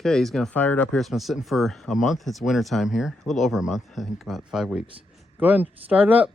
Okay, he's going to fire it up here. It's been sitting for a month. It's winter time here. A little over a month. I think about 5 weeks. Go ahead and start it up.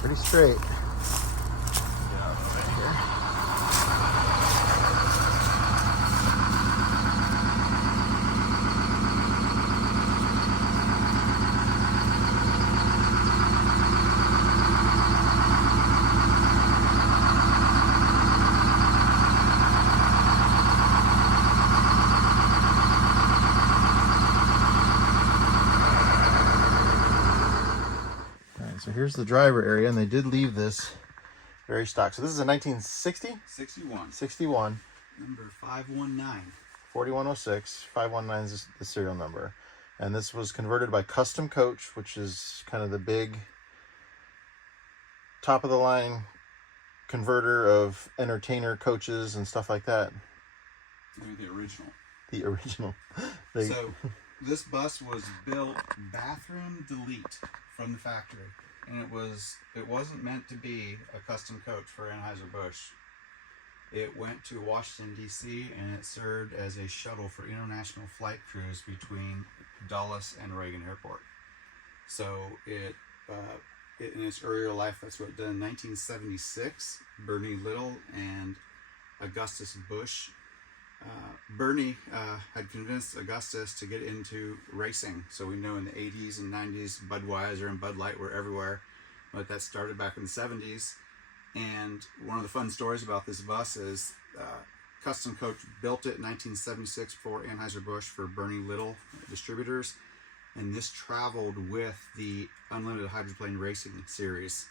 Pretty straight. So here's the driver area, and they did leave this very stock. So this is a 1960? 61. 61. Number 519. 4106. 519 is the serial number. And this was converted by Custom Coach, which is kind of the big top of the line converter of entertainer coaches and stuff like that. The original. The original. So this bus was built bathroom delete from the factory. And it wasn't meant to be a custom coach for Anheuser-Busch. It went to Washington, D.C., and it served as a shuttle for international flight crews between Dulles and Reagan Airport. So in its earlier life, that's what it did. In 1976, Bernie Little and Augustus Busch. Bernie had convinced Augustus to get into racing. So we know in the 80s and 90s, Budweiser and Bud Light were everywhere. But that started back in the 70s. And one of the fun stories about this bus is Custom Coach built it in 1976 for Anheuser-Busch for Bernie Little distributors. And this traveled with the Unlimited Hydroplane Racing series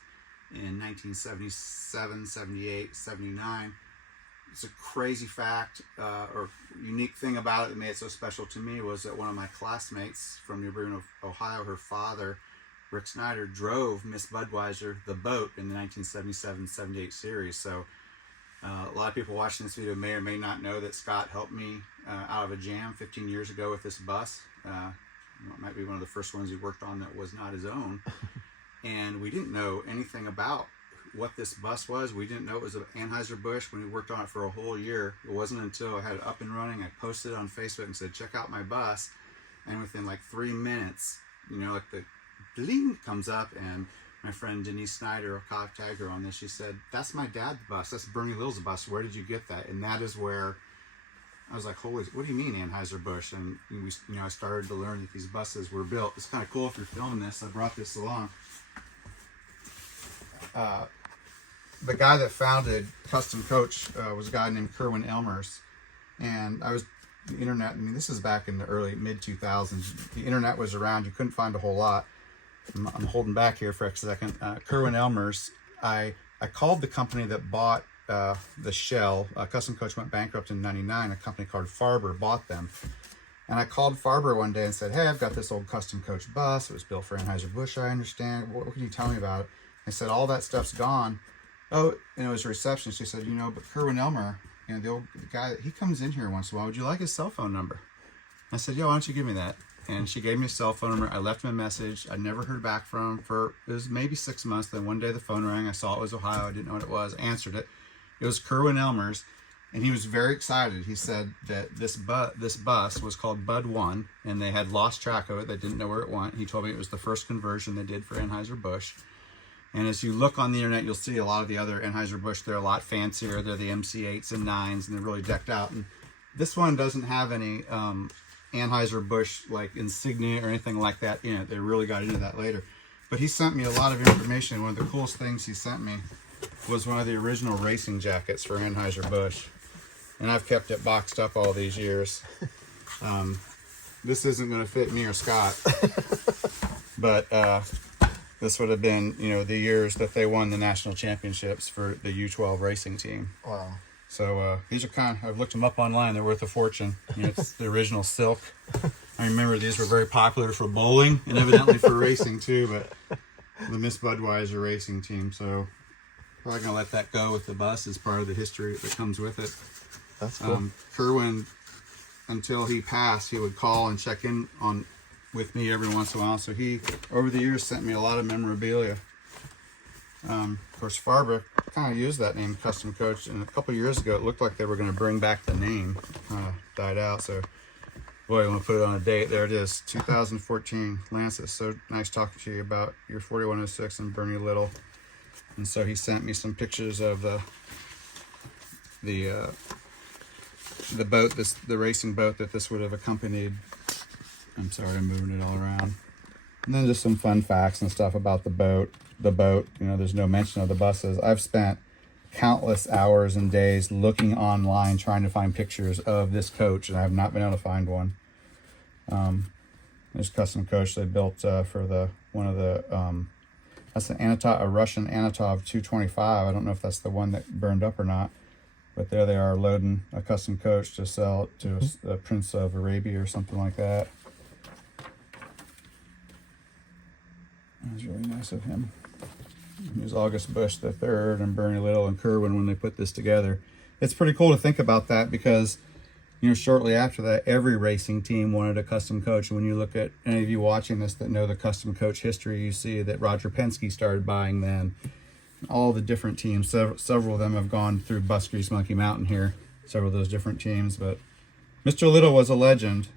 in 1977, 78, 79. It's a crazy fact or unique thing about it that made it so special to me was that one of my classmates from New Britain, Ohio, her father, Rick Snyder, drove Miss Budweiser, the boat, in the 1977-78 series. So a lot of people watching this video may or may not know that Scott helped me out of a jam 15 years ago with this bus. It might be one of the first ones he worked on that was not his own. And we didn't know anything about what this bus was. We didn't know it was an Anheuser-Busch when we worked on it for a whole year. It wasn't until I had it up and running, I posted it on Facebook and said, check out my bus. And within like 3 minutes, you know, like the bling comes up, and my friend Denise Snyder, I'll contact her on this. She said, that's my dad's bus. That's Bernie Little's bus. Where did you get that? And that is where I was like, holy, what do you mean Anheuser-Busch? And we, you know, I started to learn that these buses were built. It's kind of cool if you're filming this. I brought this along. The guy that founded Custom Coach was a guy named Kerwin Elmers. And I was, the internet, I mean, this is back in the early, mid-2000s. The internet was around. You couldn't find a whole lot. I'm holding back here for a second. Kerwin Elmers, I called the company that bought the shell. Custom Coach went bankrupt in '99. A company called Farber bought them. And I called Farber one day and said, hey, I've got this old Custom Coach bus. It was built for Anheuser-Busch, I understand. What can you tell me about it? I said, all that stuff's gone. Oh, and it was a receptionist. She said, you know, but Kerwin Elmer, you know, the guy, he comes in here once in a while. Would you like his cell phone number? I said, yeah, why don't you give me that? And she gave me a cell phone number. I left him a message. I never heard back from him for, it was maybe 6 months. Then one day the phone rang. I saw it was Ohio. I didn't know what it was. I answered it. It was Kerwin Elmers, and he was very excited. He said that this bus was called Bud 1, and they had lost track of it. They didn't know where it went. He told me it was the first conversion they did for Anheuser-Busch. And as you look on the internet, you'll see a lot of the other Anheuser-Busch. They're a lot fancier. They're the MC8s and 9s, and they're really decked out. And this one doesn't have any Anheuser-Busch like insignia or anything like that in it. They really got into that later. But he sent me a lot of information. One of the coolest things he sent me was one of the original racing jackets for Anheuser-Busch. And I've kept it boxed up all these years. This isn't going to fit me or Scott. But this would have been, you know, the years that they won the national championships for the U12 racing team. Wow. So these are I've looked them up online. They're worth a fortune. You know, it's the original silk. I remember these were very popular for bowling and evidently for racing too, but the Miss Budweiser racing team. So probably going to let that go with the bus as part of the history that comes with it. That's cool. Kerwin, until he passed, he would call and check in on with me every once in a while. So he, over the years, sent me a lot of memorabilia. Of course, Farber kind of used that name, Custom Coach, and a couple years ago, it looked like they were going to bring back the name. Died out. So, boy, I'm going to put it on a date. There it is, 2014. Lance, it's so nice talking to you about your 4106 and Bernie Little. And so he sent me some pictures of the boat, the racing boat that this would have accompanied. I'm sorry, I'm moving it all around. And then just some fun facts and stuff about the boat. You know, there's no mention of the buses. I've spent countless hours and days looking online trying to find pictures of this coach, and I have not been able to find one. There's Custom Coach they built for that's a Russian Anatov 225. I don't know if that's the one that burned up or not. But there they are loading a Custom Coach to sell to a Prince of Arabia or something like that. That was really nice of him. It was August Busch the third and Bernie Little and Kerwin when they put this together. It's pretty cool to think about that because, you know, shortly after that, every racing team wanted a Custom Coach. And when you look at any of you watching this that know the Custom Coach history, you see that Roger Penske started buying them. All the different teams, several of them have gone through Bus Grease Monkey Mountain here, several of those different teams. But Mr. Little was a legend.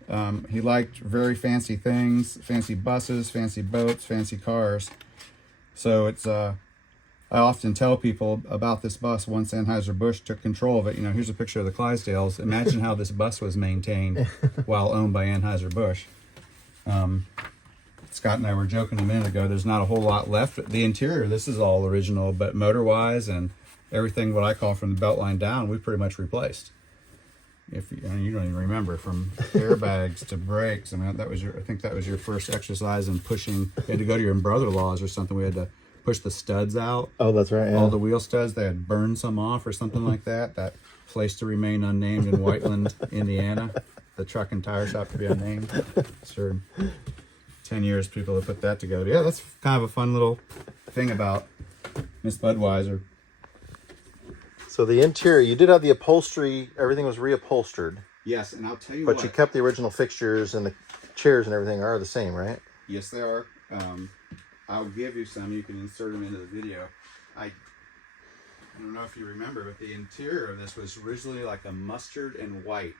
He liked very fancy things, fancy buses, fancy boats, fancy cars. So it's I often tell people about this bus once Anheuser-Busch took control of it. You know, here's a picture of the Clydesdales. Imagine how this bus was maintained while owned by Anheuser-Busch. Scott and I were joking a minute ago, there's not a whole lot left. The interior, this is all original, but motor-wise and everything what I call from the beltline down, we pretty much replaced. If you don't even remember, from airbags to brakes. I mean, I think that was your first exercise in pushing. You had to go to your brother-in-law's or something. We had to push the studs out. Oh, that's right. Yeah. All the wheel studs. They had burned some off or something like that. That place to remain unnamed in Whiteland, Indiana. The truck and tire shop to be unnamed. Sure. 10 years people have put that together. Yeah, that's kind of a fun little thing about Miss Budweiser. So the interior, you did have the upholstery, everything was reupholstered. Yes, and I'll tell you but what. You kept the original fixtures and the chairs and everything are the same, right? Yes, they are. I'll give you some. You can insert them into the video. don't know if you remember, but the interior of this was originally like a mustard and white.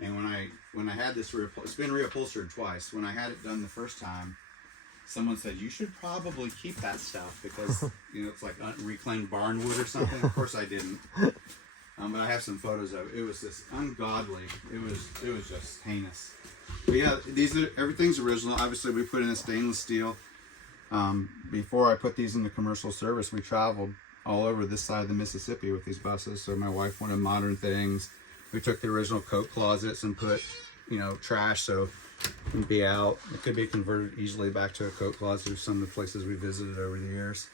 And when I had this, it's been reupholstered twice. When I had it done the first time, someone said, you should probably keep that stuff because, it's like reclaimed barn wood or something. Of course I didn't. But I have some photos of it. It was just ungodly. It was just heinous. But yeah, everything's original. Obviously, we put in a stainless steel. Before I put these into commercial service, we traveled all over this side of the Mississippi with these buses. So my wife wanted modern things. We took the original coat closets and put, trash so it can be out. It could be converted easily back to a coat closet of some of the places we visited over the years.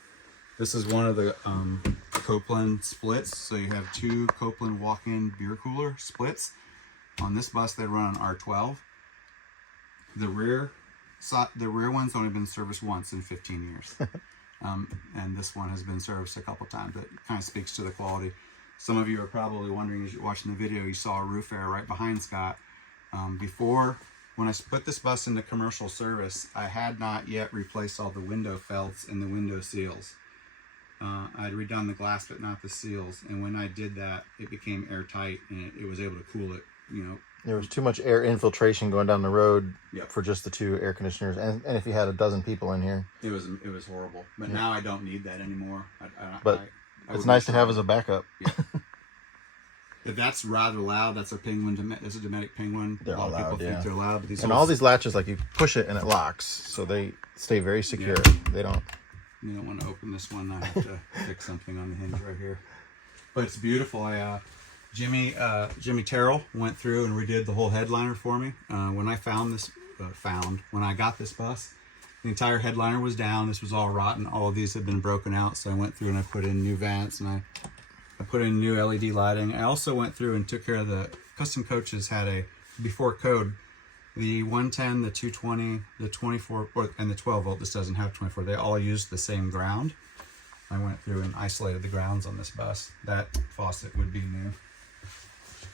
This is one of the Copeland splits. So you have 2 Copeland walk-in beer cooler splits. On this bus, they run on R12. The rear one's only been serviced once in 15 years. And this one has been serviced a couple times. That kind of speaks to the quality. Some of you are probably wondering, as you're watching the video, you saw a roof error right behind Scott. When I put this bus into commercial service, I had not yet replaced all the window felts and the window seals. I'd redone the glass, but not the seals. And when I did that, it became airtight and it was able to cool it, There was too much air infiltration going down the road Yep. for just the 2 air conditioners. And if you had a dozen people in here. It was horrible. But now I don't need that anymore. It's nice to have as a backup. Yeah. But that's rather loud. That's a penguin. It's a Dometic penguin. They're all a lot of loud, people think they're loud. But all these latches, like you push it and it locks, so they stay very secure. Yeah. They don't. You don't want to open this one. I have to fix something on the hinge right here. But it's beautiful. Jimmy Terrell went through and redid the whole headliner for me. When I when I got this bus, the entire headliner was down. This was all rotten. All of these had been broken out. So I went through and I put in new vents and I put in new LED lighting. I also went through and took care of the custom coaches had a before code. The 110, the 220, the 24, and the 12 volt. This doesn't have 24. They all used the same ground. I went through and isolated the grounds on this bus. That faucet would be new.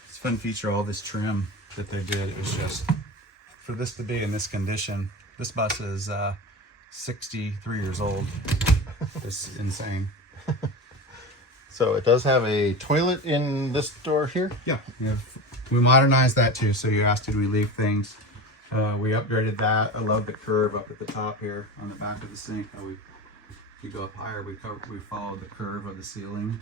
It's a fun feature, all this trim that they did. It was just, for this to be in this condition, this bus is 63 years old. It's insane. So it does have a toilet in this door here? Yeah. We modernized that too. So you asked, did we leave things? We upgraded that. I love the curve up at the top here on the back of the sink. If you go up higher, we follow the curve of the ceiling.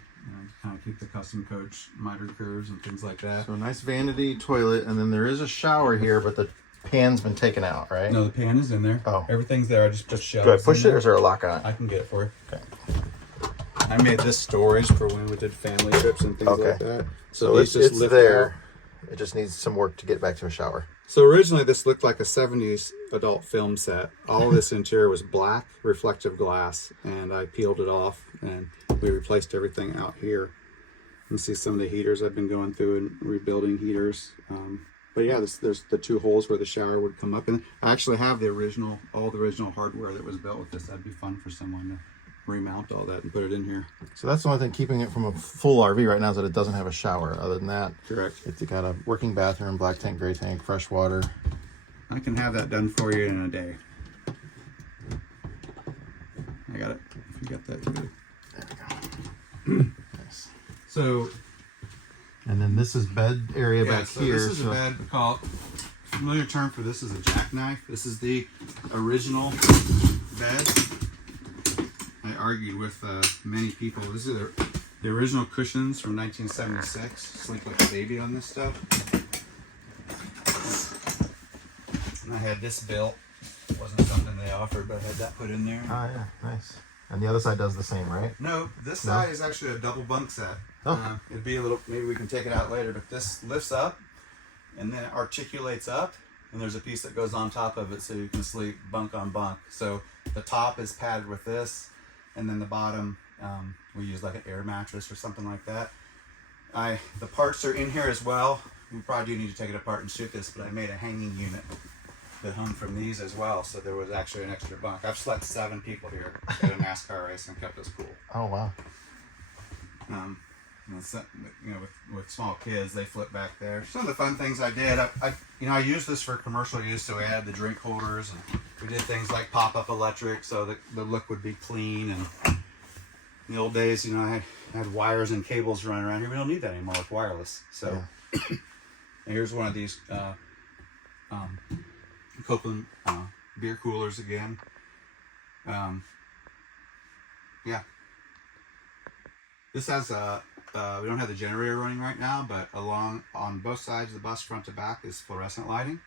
Kind of keep the custom coach miter curves and things like that. So a nice vanity toilet, and then there is a shower here, but the pan's been taken out, right? No, the pan is in there. Oh. Everything's there. I just put shelves. Do I push in it, or is there a lock on it? I can get it for you. Okay. I made this storage for when we did family trips and things like that. So these it's lift there. out. It just needs some work to get back to a shower. So originally this looked like a 70s adult film set. All of this interior was black reflective glass, and I peeled it off and we replaced everything out here. You can see some of the heaters I've been going through and rebuilding heaters. But yeah, there's the 2 holes where the shower would come up, and I actually have all the original hardware that was built with this. That'd be fun for someone to remount all that and put it in here. So that's the only thing keeping it from a full RV right now is that it doesn't have a shower. Other than that, correct. It's got a working bathroom, black tank, gray tank, fresh water. I can have that done for you in a day. I got it. If you got that, good. There we go. Nice. So, and then this is bed area back here. This is a bed called, familiar term for this is a jackknife. This is the original bed. I argued with many people. This is the original cushions from 1976. Sleep like a baby on this stuff. And I had this built. It wasn't something they offered, but I had that put in there. Oh yeah, nice. And the other side does the same, right? No, this side is actually a double bunk set. Oh. It'd be a little, maybe we can take it out later, but this lifts up and then it articulates up, and there's a piece that goes on top of it so you can sleep bunk on bunk. So the top is padded with this, and then the bottom, we use like an air mattress or something like that. The parts are in here as well. We probably do need to take it apart and shoot this, but I made a hanging unit that hung from these as well, so there was actually an extra bunk. I've slept 7 people here at a NASCAR race and kept us cool. Oh wow. With small kids, they flip back there. Some of the fun things I did, I used this for commercial use, so we added the drink holders, and we did things like pop-up electric, so that the look would be clean, and In the old days, you know, I had wires and cables running around here. We don't need that anymore with wireless. So and here's one of these Copeland beer coolers again. Yeah. This has we don't have the generator running right now, but along on both sides of the bus, front to back, is fluorescent lighting.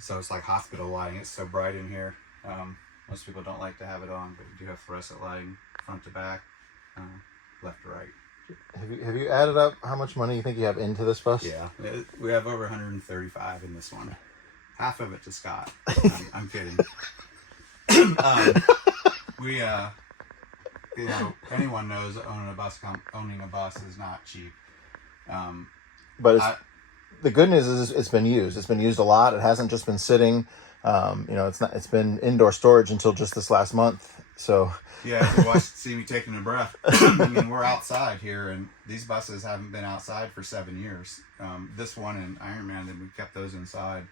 So it's like hospital lighting. It's so bright in here. Most people don't like to have it on, but we do have fluorescent lighting front to back, left to right. Have you added up how much money you think you have into this bus? Yeah, we have over 135 in this one. Half of it to Scott. I'm kidding. We you know, anyone knows owning a bus is not cheap. But the good news is it's been used. It's been used a lot. It hasn't just been sitting. You know, it's been indoor storage until just this last month. So yeah, if you see me taking a breath. I mean, we're outside here, and these buses haven't been outside for 7 years. This one and Ironman, and we kept those inside.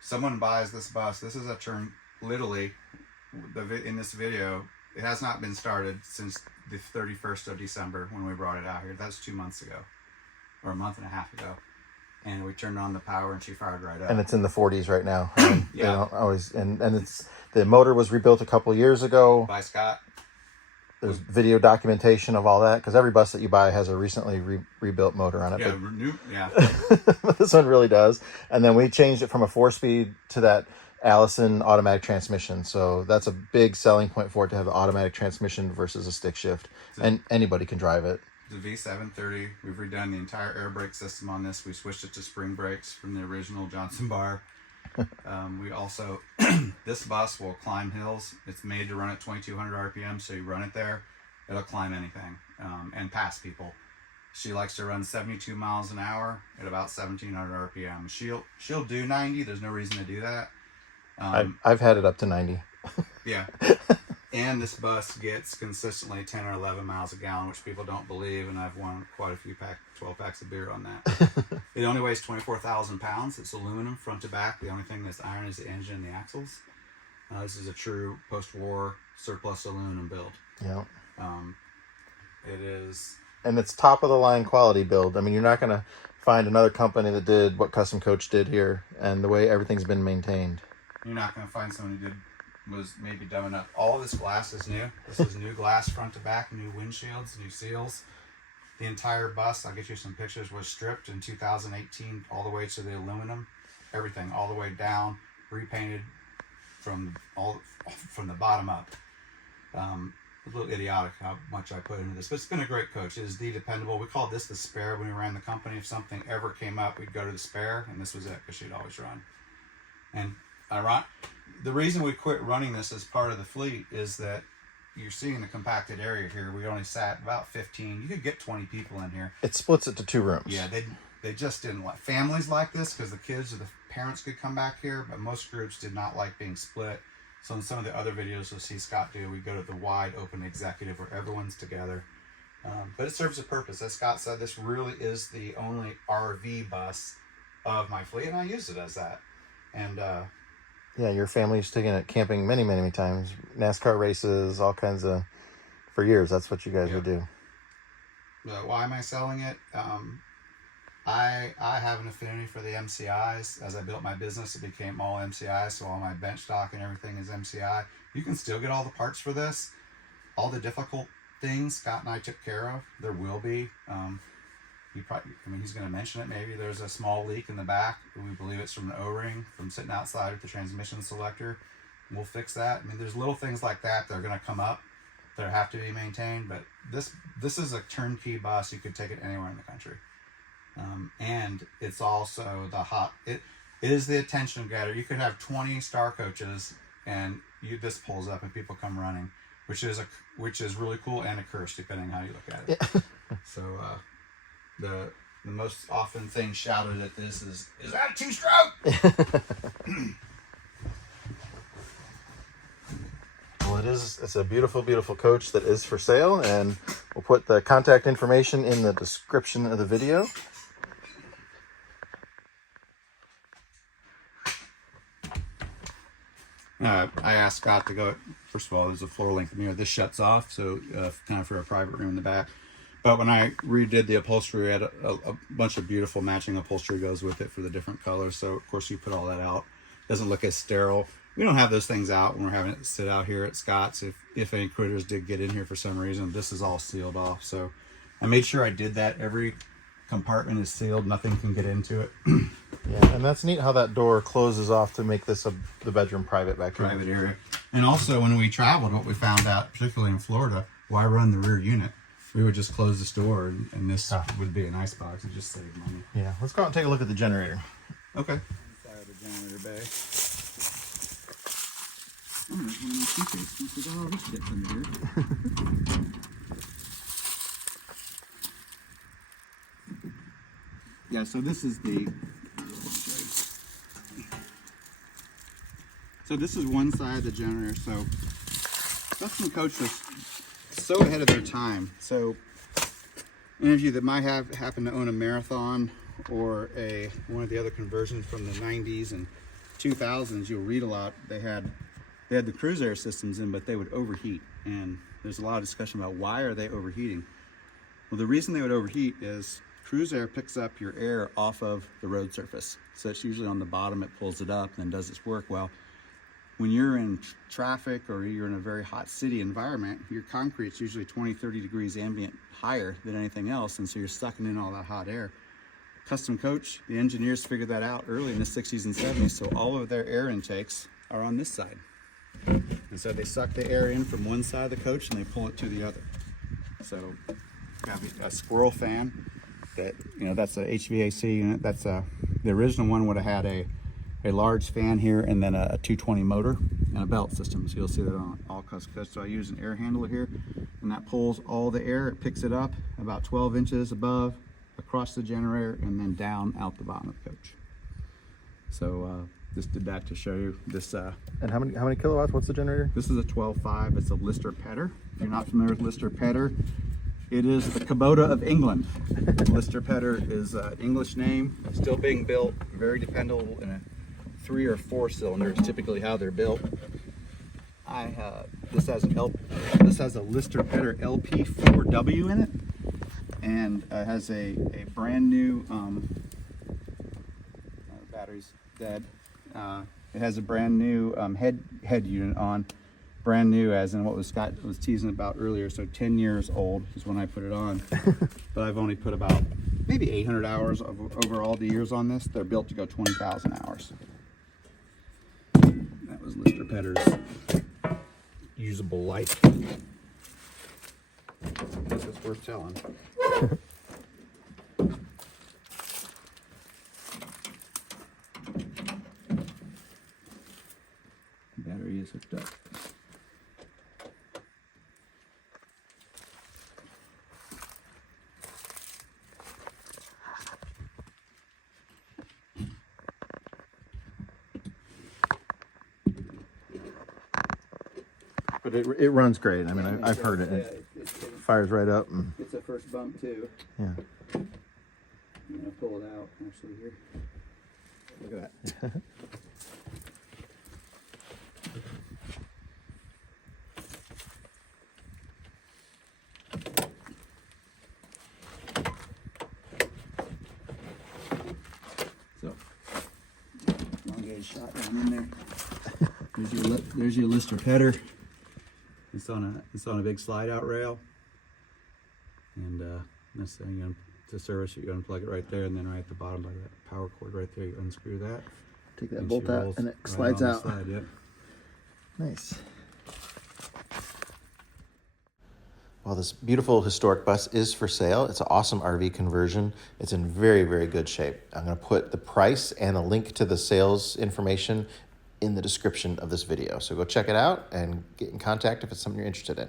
Someone buys this bus. This is a turn. Literally, in this video, it has not been started since the 31st of December when we brought it out here. That's 2 months ago, or a month and a half ago. And we turned on the power, and she fired right up. And it's in the 40s right now. Yeah. You know, always, and it's the motor was rebuilt a couple years ago by Scott. There's video documentation of all that, because every bus that you buy has a recently rebuilt motor on it. Yeah, but this one really does. And then we changed it from a 4-speed to that Allison automatic transmission. So that's a big selling point for it, to have the automatic transmission versus a stick shift. And anybody can drive it. The V730. We've redone the entire air brake system on this. We switched it to spring brakes from the original Johnson bar. We also, this bus will climb hills. It's made to run at 2200 RPM, so you run it there, it'll climb anything and pass people. She likes to run 72 miles an hour at about 1700 RPM. She'll do 90. There's no reason to do that. I've had it up to 90. Yeah. And this bus gets consistently 10 or 11 miles a gallon, which people don't believe, and I've won quite a few 12 packs of beer on that. It only weighs 24,000 pounds. It's aluminum front to back. The only thing that's iron is the engine and the axles. This is a true post-war surplus aluminum build. Yeah. It is... And it's top-of-the-line quality build. I mean, you're not going to find another company that did what Custom Coach did here, and the way everything's been maintained. You're not going to find someone who was maybe dumb enough. All of this glass is new. This is new glass front to back, new windshields, new seals. The entire bus, I'll get you some pictures, was stripped in 2018 all the way to the aluminum. Everything all the way down, repainted from the bottom up. A little idiotic how much I put into this, but it's been a great coach. It is the dependable. We called this the spare when we ran the company. If something ever came up, we'd go to the spare, and this was it, because she'd always run. And the reason we quit running this as part of the fleet is that you're seeing the compacted area here. We only sat about 15. You could get 20 people in here. It splits it to 2 rooms. Yeah, they just didn't like families like this, because the kids or the parents could come back here, but most groups did not like being split. So in some of the other videos you'll see Scott do, we go to the wide open executive where everyone's together. But it serves a purpose. As Scott said, this really is the only RV bus of my fleet, and I use it as that. And yeah, your family's taken it camping many, many times. NASCAR races, all kinds of... For years, that's what you guys would do. Why am I selling it? I have an affinity for the MCIs. As I built my business, it became all MCI, so all my bench stock and everything is MCI. You can still get all the parts for this. All the difficult things Scott and I took care of. There will be. He's going to mention it. Maybe there's a small leak in the back. We believe it's from an O-ring from sitting outside with the transmission selector. We'll fix that. I mean, there's little things like that that are going to come up that have to be maintained. But this is a turnkey bus. You could take it anywhere in the country. And it's also it is the attention getter. You could have 20 star coaches, and this pulls up and people come running, which is really cool and a curse depending how you look at it. Yeah. So the most often thing shouted at this is that a 2-stroke? Well, it's a beautiful, beautiful coach that is for sale, and we'll put the contact information in the description of the video. I asked Scott to go. First of all, there's a floor length mirror. This shuts off, so kind of for a private room in the back. But when I redid the upholstery, I had a bunch of beautiful matching upholstery goes with it for the different colors. So of course you put all that out. Doesn't look as sterile. We don't have those things out when we're having it sit out here at Scott's. If any critters did get in here for some reason, this is all sealed off. So I made sure I did that. Every compartment is sealed. Nothing can get into it. Yeah, and that's neat how that door closes off to make this the bedroom private back here. Private area. And also when we traveled, what we found out, particularly in Florida, why run the rear unit? We would just close this door and this would be an ice box. It just saved money. Yeah, let's go out and take a look at the generator. Okay. Inside of the generator bay. Oh, there's one of my suitcases. Oh, this gets under here. Yeah, so this is this is one side of the generator. So Custom Coach was so ahead of their time. So any of you that might happen to own a Marathon or one of the other conversions from the 90s and 2000s, you'll read a lot. They had the cruise air systems in, but they would overheat. And there's a lot of discussion about why are they overheating. Well, the reason they would overheat is cruise air picks up your air off of the road surface. So it's usually on the bottom, it pulls it up and then does its work. Well, when you're in traffic or you're in a very hot city environment, your concrete's usually 20, 30 degrees ambient higher than anything else, and so you're sucking in all that hot air. Custom Coach, the engineers figured that out early in the 60s and 70s, so all of their air intakes are on this side. And so they suck the air in from one side of the coach and they pull it to the other. So you have a squirrel fan that, that's a HVAC unit. That's the original one would have had a large fan here and then a 220 motor and a belt system. So you'll see that on all Custom Coach. So I use an air handler here and that pulls all the air. It picks it up about 12 inches above, across the generator, and then down out the bottom of the coach. So just did that to show you this. And how many kilowatts? What's the generator? This is a 12.5. It's a Lister Petter. If you're not familiar with Lister Petter, it is the Kubota of England. Lister Petter is an English name, still being built, very dependable in a 3 or 4 cylinders, typically how they're built. This has a Lister Petter LP4W in it, and it has a brand new battery's dead. It has a brand new head unit on, brand new as in what Scott was teasing about earlier. So 10 years old is when I put it on, but I've only put about maybe 800 hours over all the years on this. They're built to go 20,000 hours. That was Lister Petter's usable life. Guess it's worth telling. Battery is hooked up. But it runs great. I mean, I've heard it. It fires right up. And, it's a first bump too. yeah. I'm gonna pull it out actually here. Look at that. So, long gauge shotgun in there. There's your Lister Petter. It's on a big slide out rail, and that's the thing. To service it, you unplug it right there, and then right at the bottom by that power cord right there, you unscrew that. Take that bolt out, and it slides out. Slide, yep. Nice. Well, this beautiful historic bus is for sale. It's an awesome RV conversion. It's in very, very good shape. I'm going to put the price and a link to the sales information in the description of this video. So go check it out and get in contact if it's something you're interested in.